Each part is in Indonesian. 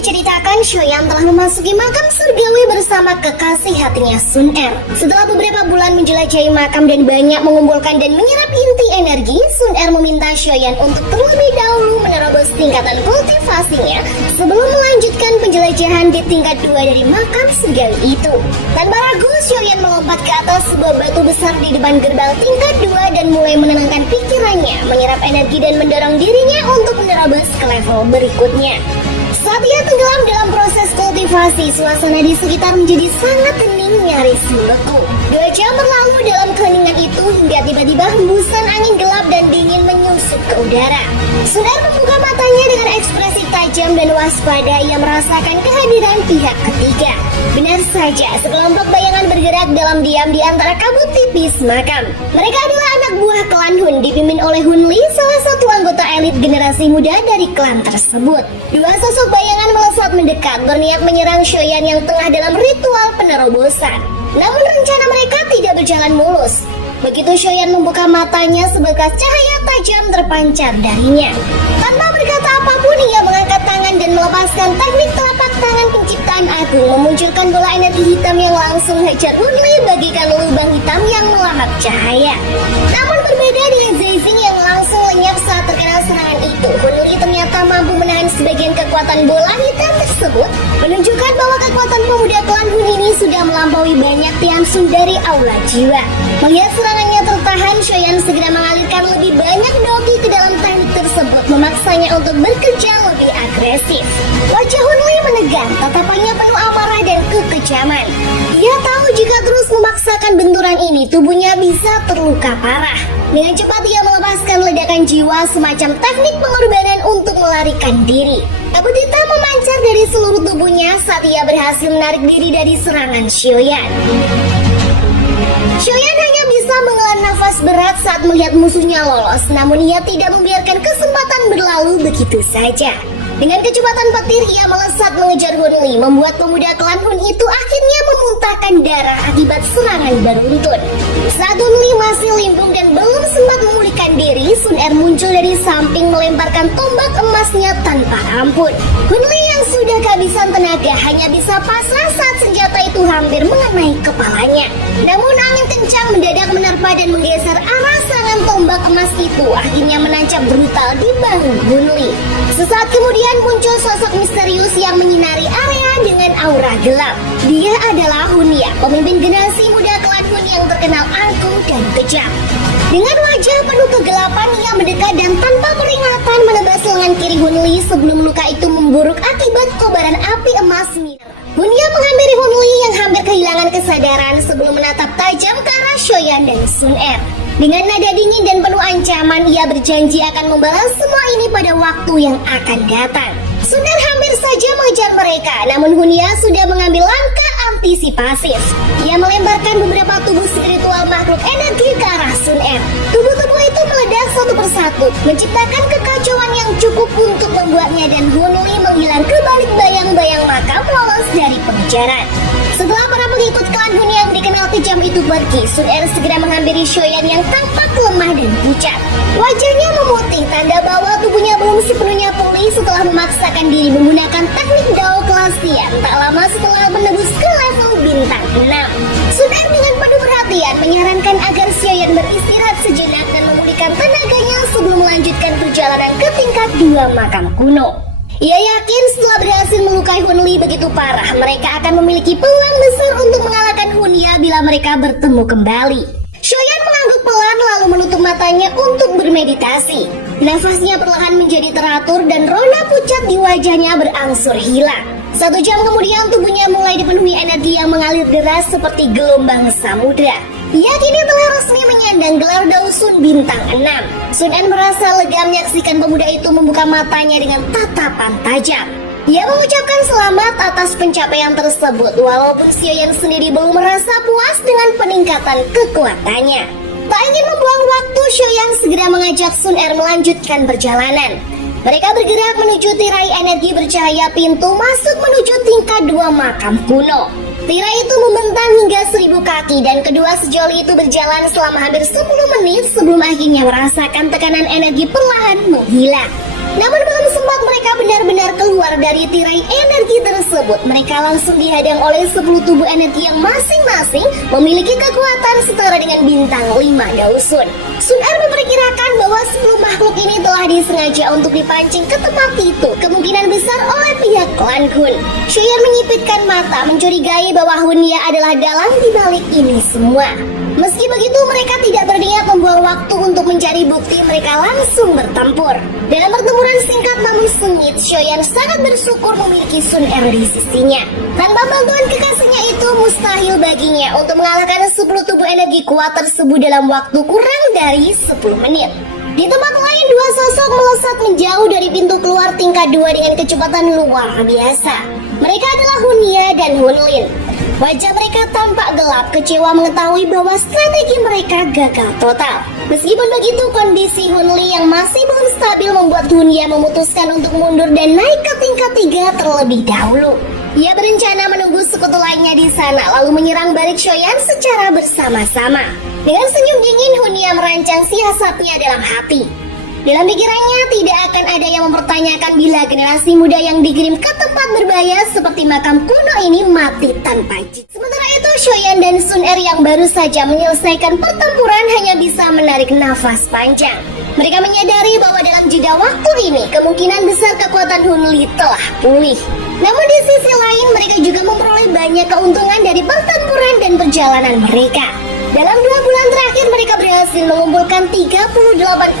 diceritakan Shoyan telah memasuki makam surgawi bersama kekasih hatinya Sun Er. Setelah beberapa bulan menjelajahi makam dan banyak mengumpulkan dan menyerap inti energi, Sun Er meminta Shoyan untuk terlebih dahulu menerobos tingkatan kultivasinya sebelum melanjutkan penjelajahan di tingkat 2 dari makam surgawi itu. Tanpa ragu, Shoyan melompat ke atas sebuah batu besar di depan gerbang tingkat 2 dan mulai menenangkan pikirannya, menyerap energi dan mendorong dirinya untuk menerobos ke level berikutnya. Saat ia tenggelam dalam proses kultivasi, suasana di sekitar menjadi sangat hening, nyaris membeku. 2 jam berlalu dalam keheningan itu hingga tiba-tiba hembusan angin gelap dan dingin menyusup ke udara. Sun Er membuka matanya dengan ekspresi tajam dan waspada. Ia merasakan kehadiran pihak ketiga. Benar saja, sekelompok bayangan bergerak dalam diam di antara kabut tipis makam. Mereka adalah anak buah klan Hun dipimpin oleh Hun Li, salah satu anggota elit generasi muda dari klan tersebut. 2 sosok bayangan melesat mendekat, berniat menyerang Shoyan yang tengah dalam ritual penerobosan. Namun rencana mereka tidak berjalan mulus. Begitu Shoyan membuka matanya, sebekas cahaya tajam terpancar darinya. Tanpa berkata apapun, ia mengangkat tangan dan melepaskan teknik telapak tangan penciptaan agung, memunculkan bola energi hitam yang langsung hajar Hun Li bagikan lubang hitam yang melahap cahaya. Namun berbeda dengan Zexing yang langsung lenyap saat terkena serangan itu, Hun Li ternyata mampu menahan sebagian kekuatan bola hitam tersebut, menunjukkan bahwa kekuatan pemuda klan Hun ini sudah melampaui banyak Tian Sun dari aula jiwa. Melihat serangannya tertahan, Shoyan segera mengalirkan lebih banyak doki ke dalam teknik tersebut, memaksanya untuk bekerja lebih agresif. Wajah Hun Li menegang, tatapannya penuh amarah dan kekejaman. Ia tahu jika terus memaksakan benturan ini, tubuhnya bisa terluka parah. Dengan cepat ia melepaskan ledakan jiwa, semacam teknik pengorbanan untuk melarikan diri. Kabut hitam memancar dari seluruh tubuhnya saat ia berhasil menarik diri dari serangan Shoyan. Shoyan hanya bisa menghela nafas berat saat melihat musuhnya lolos, namun ia tidak membiarkan kesempatan berlalu begitu saja. Dengan kecepatan petir, ia melesat mengejar Hun Li, membuat pemuda klan Hun itu akhirnya memuntahkan darah akibat serangan beruntun. Saat Hun Li masih limbung dan belum sempat memulihkan diri, Sun Er muncul dari samping melemparkan tombak emasnya tanpa ampun. Hun Li yang sudah kehabisan tenaga hanya bisa pasrah saat senjata itu hampir mengenai kepalanya. Namun angin kencang mendadak menerpa dan menggeser arah serangan tombak emas itu, akhirnya menancap brutal di bahu Hun Li. Sesaat kemudian muncul sosok misterius yang menyinari area dengan aura gelap. Dia adalah Hun Ya, pemimpin generasi muda klan Hun yang terkenal angkuh dan kejam. Dengan wajah penuh kegelapan, ia mendekat dan tanpa peringatan menebas lengan kiri Hun Li sebelum luka itu memburuk akibat kobaran api emas mirip. Hun Ya menghampiri Hun Li yang hampir kehilangan kesadaran sebelum menatap tajam ke arah Shoyan dan Sun Er. Dengan nada dingin dan penuh ancaman, ia berjanji akan membalas semua ini pada waktu yang akan datang. Sun Er hampir saja mengejar mereka, namun Hun Ya sudah mengambil langkah antisipasif. Ia melemparkan beberapa tubuh spiritual makhluk energi ke arah Sun Er. Tubuh-tubuh itu meledak satu persatu, menciptakan kekacauan yang cukup untuk membuatnya dan Hun Li menghilang ke balik bayang-bayang makam lolos dari pengejaran. Setelah para pengikut klan Hun yang dikenal kejam itu pergi, Sun Er segera menghampiri Shoyan yang tampak lemah dan pucat. Wajahnya memutih, tanda bahwa tubuhnya belum sepenuhnya pulih setelah memaksakan diri menggunakan teknik Dao kelas Tian tak lama setelah menembus ke level bintang 6. Sun Er dengan penuh perhatian menyarankan agar Shoyan beristirahat sejenak dan memulihkan tenaganya sebelum melanjutkan perjalanan ke tingkat 2 makam kuno. Ia yakin setelah berhasil melukai Hun Li begitu parah, mereka akan memiliki peluang besar untuk mengalahkan Hun Ya bila mereka bertemu kembali. Shoyan mengangguk pelan lalu menutup matanya untuk bermeditasi. Nafasnya perlahan menjadi teratur dan rona pucat di wajahnya berangsur hilang. 1 jam kemudian tubuhnya mulai dipenuhi energi yang mengalir deras seperti gelombang samudra. Ia kini telah resmi menyandang gelar Daosun bintang 6. Sun Er merasa lega menyaksikan pemuda itu membuka matanya dengan tatapan tajam. Ia mengucapkan selamat atas pencapaian tersebut, walaupun Shoyan sendiri belum merasa puas dengan peningkatan kekuatannya. Tak ingin membuang waktu, Shoyan segera mengajak Sun Er melanjutkan perjalanan. Mereka bergerak menuju tirai energi bercahaya pintu masuk menuju tingkat 2 makam kuno. Tirai itu membentang hingga 1000 kaki dan kedua sejoli itu berjalan selama hampir 10 menit sebelum akhirnya merasakan tekanan energi perlahan menghilang. Namun belum sempat mereka benar-benar keluar dari tirai energi tersebut, mereka langsung dihadang oleh 10 tubuh energi yang masing-masing memiliki kekuatan setara dengan bintang 5 Daosun. Sun Er memperkirakan bahwa 10 makhluk ini telah disengaja untuk dipancing ke tempat itu, kemungkinan besar oleh pihak klan Hun. Shoyan menyipitkan mata, mencurigai bahwa Hunya adalah dalang dibalik ini semua. Meski begitu, mereka tidak berniat membuang waktu untuk mencari bukti, mereka langsung bertempur. Dalam pertempuran singkat namun sengit, Shoyan sangat bersyukur memiliki Sun Er di sisinya. Tanpa bantuan kekasihnya itu, mustahil baginya untuk mengalahkan 10 tubuh energi kuat tersebut dalam waktu kurang dari 10 menit. Di tempat lain, dua sosok melesat menjauh dari pintu keluar tingkat 2 dengan kecepatan luar biasa. Mereka adalah Hunya dan Hunlin. Wajah mereka tampak gelap, kecewa mengetahui bahwa strategi mereka gagal total. Meskipun begitu, kondisi Hunli yang masih belum stabil membuat Hunya memutuskan untuk mundur dan naik ke tingkat 3 terlebih dahulu. Ia berencana menunggu sekutu lainnya di sana, lalu menyerang balik Shoyan secara bersama-sama. Dengan senyum dingin, Hunya merancang siasatnya dalam hati. Dalam pikirannya, tidak akan ada yang mempertanyakan bila generasi muda yang dikirim ke tempat berbahaya seperti makam kuno ini mati tanpa izin. Sementara itu, Shoyan dan Sun Er yang baru saja menyelesaikan pertempuran hanya bisa menarik nafas panjang. Mereka menyadari bahwa dalam jeda waktu ini, kemungkinan besar kekuatan Hunli telah pulih. Namun di sisi lain, mereka juga memperoleh banyak keuntungan dari pertempuran dan perjalanan mereka. Dalam 2 bulan terakhir, mereka berhasil mengumpulkan 38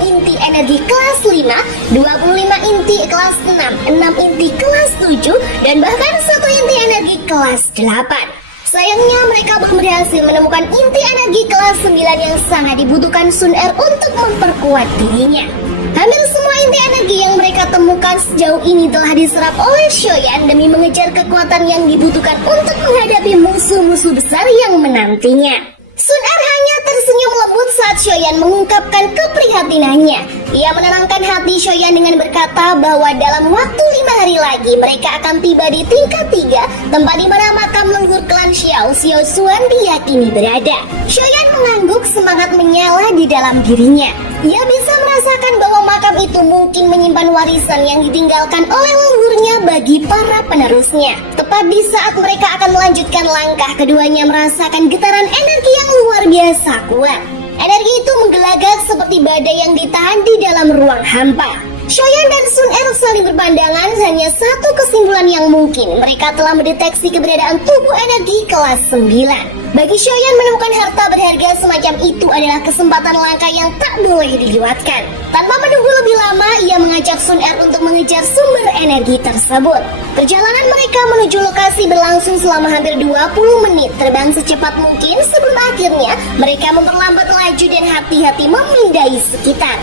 inti energi kelas 5, 25 inti kelas 6, 6 inti kelas 7, dan bahkan 1 inti energi kelas 8. Sayangnya, mereka belum berhasil menemukan inti energi kelas 9 yang sangat dibutuhkan Sun Er untuk memperkuat dirinya. Hampir semua inti energi yang mereka temukan sejauh ini telah diserap oleh Shoyan demi mengejar kekuatan yang dibutuhkan untuk menghadapi musuh-musuh besar yang menantinya. Sun Er hanya tersenyum lembut saat Shoyan mengungkapkan keprihatinannya. Ia menenangkan hati Shoyan dengan berkata bahwa dalam waktu 5 hari lagi mereka akan tiba di tingkat 3, tempat di mana makam leluhur klan Xiao Xuan diyakini berada. Shoyan mengangguk, semangat menyala di dalam dirinya. Ia bisa merasakan bahwa makam itu mungkin menyimpan warisan yang ditinggalkan oleh leluhurnya bagi para penerusnya. Tepat di saat mereka akan melanjutkan langkah, keduanya merasakan getaran energi yang luar biasa kuat. Energi itu menggelagat seperti badai yang ditahan di dalam ruang hampa. Shoyan dan Sun Er saling berpandangan, hanya satu kesimpulan yang mungkin. Mereka telah mendeteksi keberadaan tubuh energi kelas 9. Bagi Shoyan, menemukan harta berharga semacam itu adalah kesempatan langka yang tak boleh dilewatkan. Tanpa menunggu lebih lama, ia mengajak Sun Er untuk mengejar sumber energi tersebut. Perjalanan mereka menuju lokasi berlangsung selama hampir 20 menit, terbang secepat mungkin sebelum akhirnya mereka memperlambat laju dan hati-hati memindai sekitar.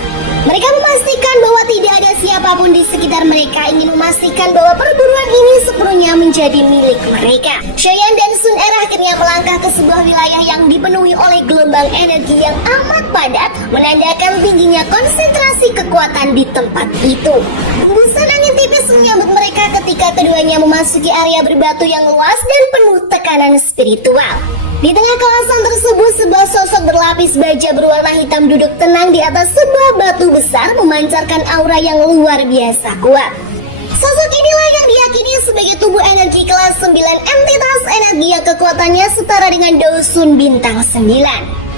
Mereka memastikan bahwa tidak ada siapapun di sekitar mereka, ingin memastikan bahwa perburuan ini sepenuhnya menjadi milik mereka. Shoyan dan Sun Er akhirnya melangkah ke sebuah wilayah yang dipenuhi oleh gelombang energi yang amat padat, menandakan tingginya konsentrasi kekuatan di tempat itu. Hembusan angin tipis menyambut mereka ketika keduanya memasuki area berbatu yang luas dan penuh tekanan spiritual. Di tengah kawasan tersebut, sebuah sosok berlapis baja berwarna hitam duduk tenang di atas sebuah batu besar, memancarkan aura yang luar biasa kuat. Sosok inilah yang diyakini sebagai tubuh energi kelas 9, entitas energi yang kekuatannya setara dengan Daosun bintang 9.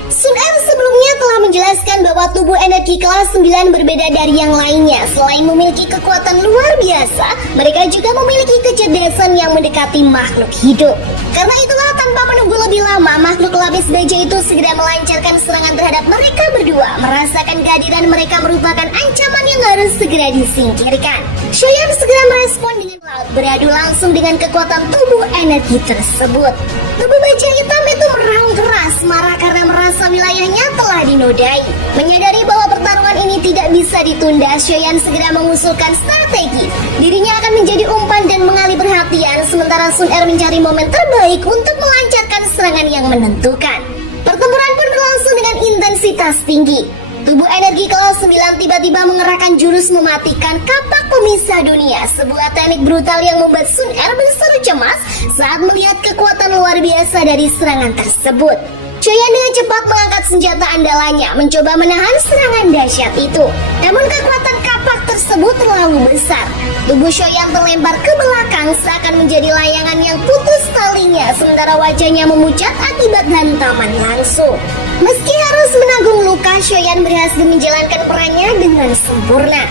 Sun Er sebelumnya telah menjelaskan bahwa tubuh energi kelas 9 berbeda dari yang lainnya. Selain memiliki kekuatan luar biasa, mereka juga memiliki kecerdasan yang mendekati makhluk hidup. Karena itulah, tanpa menunggu lebih lama, makhluk lapis baja itu segera melancarkan serangan terhadap mereka berdua. Merasakan kehadiran mereka merupakan ancaman yang harus segera disingkirkan. Shoyan segera merespon dengan beradu langsung dengan kekuatan tubuh energi tersebut. Tubuh baja hitam itu meraung keras, marah karena merasa wilayahnya telah dinodai. Menyadari bahwa pertarungan ini tidak bisa ditunda, Shoyan segera mengusulkan strategi. Dirinya akan menjadi umpan dan mengalih perhatian, sementara Sun Er mencari momen terbaik untuk melancarkan serangan yang menentukan. Pertempuran pun berlangsung dengan intensitas tinggi. Tubuh energi kelas 9 tiba-tiba mengerahkan jurus mematikan kapak pemisah dunia, sebuah teknik brutal yang membuat Sun Er berseru cemas saat melihat kekuatan luar biasa dari serangan tersebut. Shoyan dengan cepat mengangkat senjata andalannya mencoba menahan serangan dahsyat itu. Namun kekuatan kapak tersebut terlalu besar. Tubuh Shoyan terlempar ke belakang seakan menjadi layangan yang putus talinya, sementara wajahnya memucat akibat hantaman langsung. Meski harus menanggung luka, Shoyan berhasil menjalankan perannya dengan sempurna.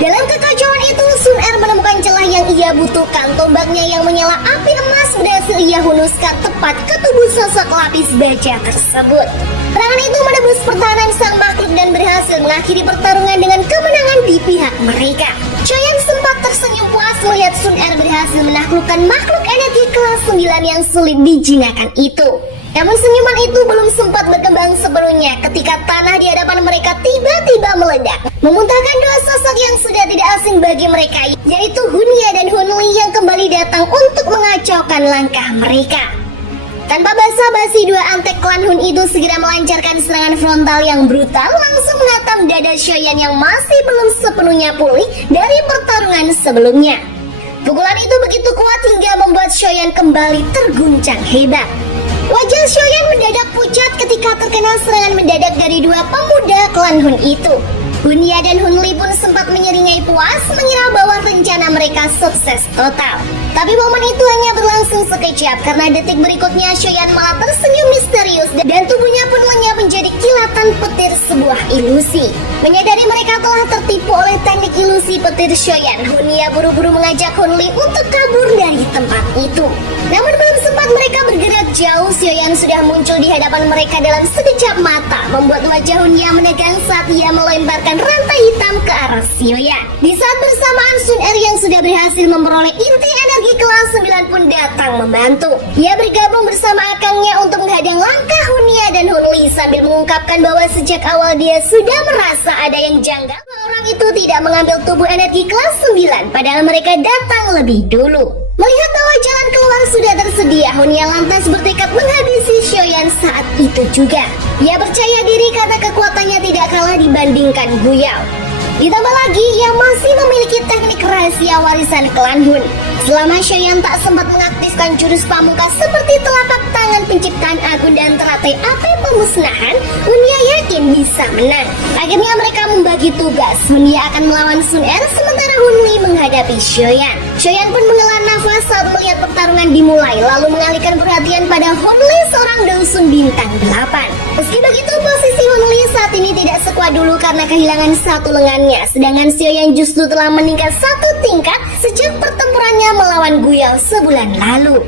Dalam kekacauan itu, Sun Er menemukan celah yang ia butuhkan. Tombaknya yang menyala api emas berhasil ia hunuskan tepat ke tubuh sosok lapis baja tersebut. Serangan itu menembus pertahanan sang makhluk dan berhasil mengakhiri pertarungan dengan kemenangan di pihak mereka. Shoyan sempat tersenyum puas melihat Sun Er berhasil menaklukkan makhluk energi kelas 9 yang sulit dijinakan itu. Namun senyuman itu belum sempat berkembang sepenuhnya ketika tanah di hadapan mereka tiba-tiba meledak, memuntahkan dua sosok yang sudah tidak asing bagi mereka, yaitu Hunya dan Hunli yang kembali datang untuk mengacaukan langkah mereka. Tanpa basa-basi, dua antek klan Hun itu segera melancarkan serangan frontal yang brutal, langsung menghantam dada Shoyan yang masih belum sepenuhnya pulih dari pertarungan sebelumnya. Pukulan itu begitu kuat hingga membuat Shoyan kembali terguncang hebat. Wajah Shoyan mendadak pucat ketika terkena serangan mendadak dari dua pemuda klan Hun itu. Hunya dan Hunli pun sempat menyeringai puas mengira bahwa rencana mereka sukses total. Tapi momen itu hanya berlangsung sekejap karena detik berikutnya Shoyan malah tersenyum misterius dan tubuhnya pun lenyap menjadi kilatan petir sebuah ilusi. Menyadari mereka telah tertipu oleh teknik ilusi petir Shoyan, Hunya buru-buru mengajak Hunli untuk kabur dari tempat itu. Namun belum sempat mereka bergerak jauh, Shoyan sudah muncul di hadapan mereka dalam sekejap mata, membuat wajah Hunya menegang saat ia melemparkan rantai hitam ke arah Shoyan. Di saat bersamaan, Sun Er yang sudah berhasil memperoleh inti energi kelas 9 pun datang membantu. Ia bergabung bersama akangnya untuk menghadang langkah Hunya dan Hunli sambil mengungkapkan bahwa sejak awal dia sudah merasa ada yang janggal. Orang itu tidak mengambil tubuh energi kelas 9, padahal mereka datang lebih dulu. Melihat bahwa jalan keluar sudah tersedia, Hunya lantas bertekad menghabisi Shoyan saat itu juga. Ia percaya diri karena kekuatannya tidak kalah dibandingkan Guyao. Ditambah lagi, ia masih memiliki teknik rahasia warisan klan Hun. Selama Shoyan tak sempat mengaktifkan jurus pamungkas seperti telapak tangan penciptaan agung dan teratai api pemusnahan, Hunya yakin bisa menang. Akhirnya mereka membagi tugas. Hunya akan melawan Sun Er, sementara Hunli menghadapi Shoyan. Shoyan pun menghela nafas saat melihat pertarungan dimulai, lalu mengalihkan perhatian pada Hunli, seorang Dausun bintang 8. Meski begitu, posisi Hunli saat ini tidak sekuat dulu karena kehilangan satu lengannya, sedangkan Shoyan justru telah meningkat satu tingkat sejak pertempurannya melawan Guyao sebulan lalu.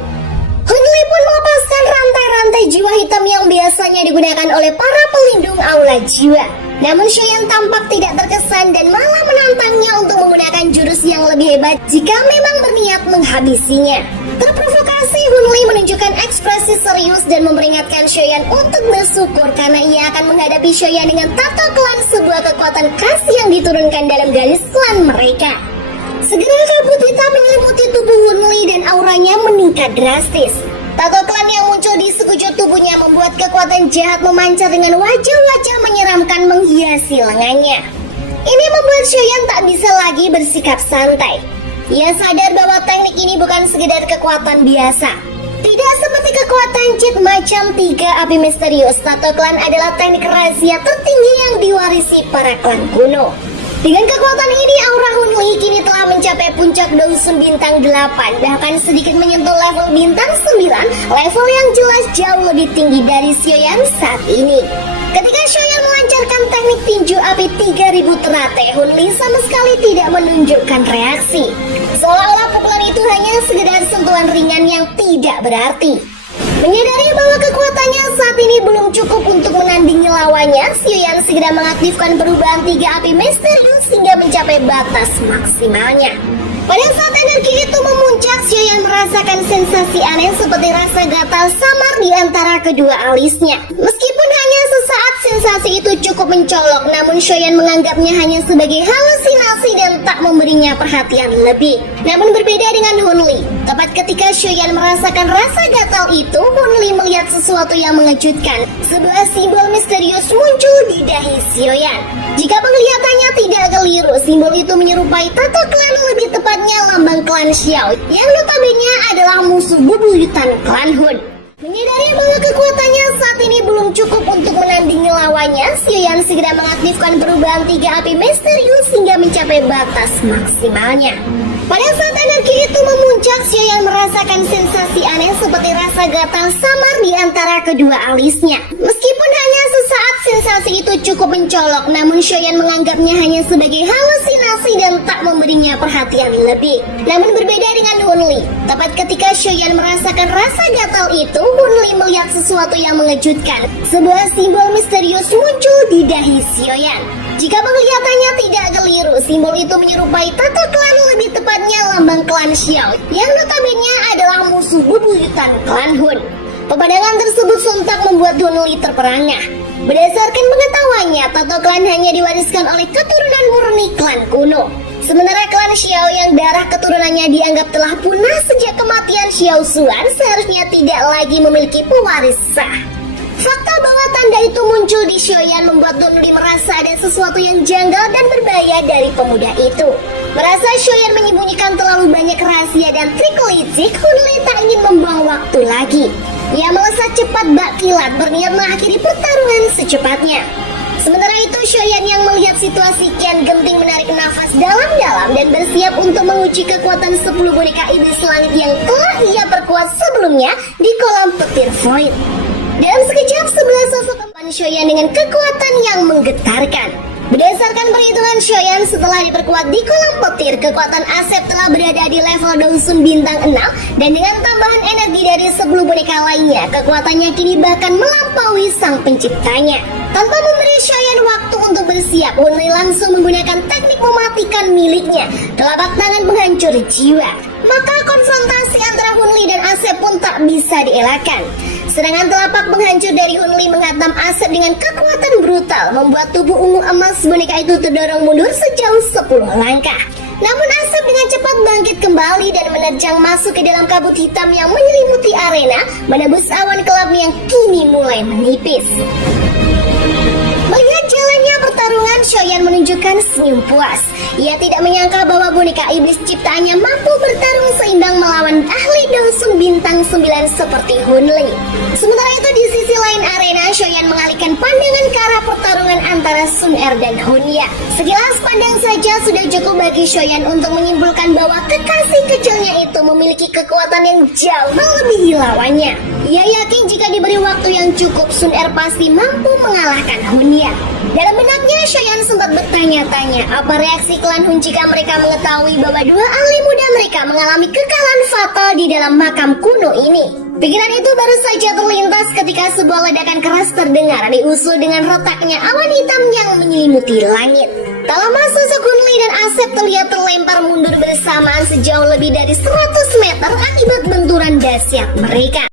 Hunli pun melepaskan rantai-rantai jiwa hitam yang biasanya digunakan oleh para pelindung aula jiwa. Namun Shoyan tampak tidak terkesan dan malah menantangnya untuk menggunakan jurus yang lebih hebat jika memang berniat menghabisinya. Terprovokasi, Hunli menunjukkan ekspresi serius dan memperingatkan Shoyan untuk bersyukur karena ia akan menghadapi Shoyan dengan tato klan, sebuah kekuatan khas yang diturunkan dalam garis klan mereka. Segera kabut hitam menyelimuti tubuh Hunli dan auranya meningkat drastis. Tato klan yang muncul di sekujur tubuhnya membuat kekuatan jahat memancar dengan wajah-wajah menyeramkan menghiasi lengannya. Ini membuat Shoyan tak bisa lagi bersikap santai. Ia sadar bahwa teknik ini bukan sekedar kekuatan biasa. Tidak seperti kekuatan cheat macam tiga api misterius, tato klan adalah teknik rahasia tertinggi yang diwarisi para klan kuno. Dengan kekuatan ini, aura Hunli kini telah mencapai puncak Dausun bintang 8, bahkan sedikit menyentuh level bintang 9, level yang jelas jauh lebih tinggi dari Shoyan saat ini. Ketika Shoyan melancarkan teknik tinju api 3000 teratai, Hunli sama sekali tidak menunjukkan reaksi. Seolah-olah pukulan itu hanya sekedar sentuhan ringan yang tidak berarti. Menyadari bahwa kekuatannya saat ini belum cukup untuk menandingi lawannya, Shoyan segera mengaktifkan perubahan tiga api misterius hingga mencapai batas maksimalnya. Pada saat energi itu memuncak, Shoyan merasakan sensasi aneh seperti rasa gatal samar di antara kedua alisnya. Meskipun hanya sesaat, sensasi itu cukup mencolok, namun Shoyan menganggapnya hanya sebagai halusinasi dan tak memberinya perhatian lebih. Namun berbeda dengan Hunli, tepat ketika Shoyan merasakan rasa gatal itu, Hunli melihat sesuatu yang mengejutkan. Sebuah simbol misterius muncul di dahi Shoyan. Jika penglihatannya tidak keliru, simbol itu menyerupai tato klan, lebih tepatnya lambang klan Xiao, yang notabene adalah musuh bebuyutan klan Hun. Menyadari bahwa kekuatannya saat ini belum cukup untuk menandingi lawannya, Sioyan segera mengaktifkan perubahan 3 api misterius hingga mencapai batas maksimalnya. Pada saat energi itu memuncak, Sioyan merasakan sensasi aneh seperti rasa gatal samar di antara kedua alisnya. Meskipun hanya sesaat sensasi itu cukup mencolok, namun Sioyan menganggapnya hanya sebagai halusinasi dan tak memberinya perhatian lebih. Namun berbeda dengan Hunli, tepat ketika Sioyan merasakan rasa gatal itu, Hunli melihat sesuatu yang mengejutkan. Sebuah simbol misterius muncul di dahi Sioyan. Jika penglihatannya tidak keliru, simbol itu menyerupai tata klan, lebih tepatnya lambang klan Xiao, yang notabene adalah musuh bebuyutan klan Hun. Pemandangan tersebut sontak membuat Hunli terperangah. Berdasarkan pengetahuannya, tato klan hanya diwariskan oleh keturunan murni klan kuno. Sementara klan Xiao yang darah keturunannya dianggap telah punah sejak kematian Xiao Xuan seharusnya tidak lagi memiliki pewaris sah. Fakta bahwa tanda itu muncul di Sioyan membuat Hunli merasa ada sesuatu yang janggal dan berbahaya dari pemuda itu. Merasa Sioyan menyembunyikan terlalu banyak rahasia dan trik licik, Hunli tak ingin membuang waktu lagi. Ia melesat cepat bak kilat, berniat mengakhiri pertarungan secepatnya. Sementara itu, Sioyan yang melihat situasi kian genting menarik nafas dalam-dalam dan bersiap untuk menguji kekuatan 10 boneka iblis langit yang telah ia perkuat sebelumnya di kolam petir Void. Dalam sekejap, sebelah sosok empan Sioyan dengan kekuatan yang menggetarkan. Berdasarkan perhitungan Sioyan, setelah diperkuat di kolam petir, kekuatan Asep telah berada di level Dosun bintang 6, dan dengan tambahan energi dari 10 boneka lainnya, kekuatannya kini bahkan melampaui sang penciptanya. Tanpa memberi Sioyan waktu untuk bersiap, Hunli langsung menggunakan teknik mematikan miliknya, telapak tangan penghancur jiwa. Maka konfrontasi antara Hunli dan Asep pun tak bisa dielakkan. Serangan telapak penghancur dari Hunli menghantam Asep dengan kekuatan brutal, membuat tubuh ungu emas boneka itu terdorong mundur sejauh 10 langkah. Namun Asep dengan cepat bangkit kembali dan menerjang masuk ke dalam kabut hitam yang menyelimuti arena, menembus awan gelap yang kini mulai menipis. Melihat jalannya pertarungan, Sioyan menunjukkan senyum puas. Ia tidak menyangka bahwa boneka iblis ciptaannya mampu bertarung seimbang melawan ahli Dosun bintang 9 seperti Hunli. Sementara itu di sisi lain arena, Sioyan mengalihkan pandangan ke arah pertarungan antara Sun Er dan Hunya. Sekilas pandang saja sudah cukup bagi Sioyan untuk menyimpulkan bahwa kekasih kecilnya itu memiliki kekuatan yang jauh melebihi lawannya. Ia yakin jika diberi waktu yang cukup, Sun Er pasti mampu mengalahkan Hunya. Dalam benaknya, Sioyan sempat bertanya-tanya apa reaksi klan Hun jika mereka mengetahui bahwa 2 ahli muda mereka mengalami kekalahan fatal di dalam makam kuno ini. Pikiran itu baru saja terlintas ketika sebuah ledakan keras terdengar diusul dengan retaknya awan hitam yang menyelimuti langit. Tak lama sosok Hunli dan Asep terlihat terlempar mundur bersamaan sejauh lebih dari 100 meter akibat benturan dahsyat mereka.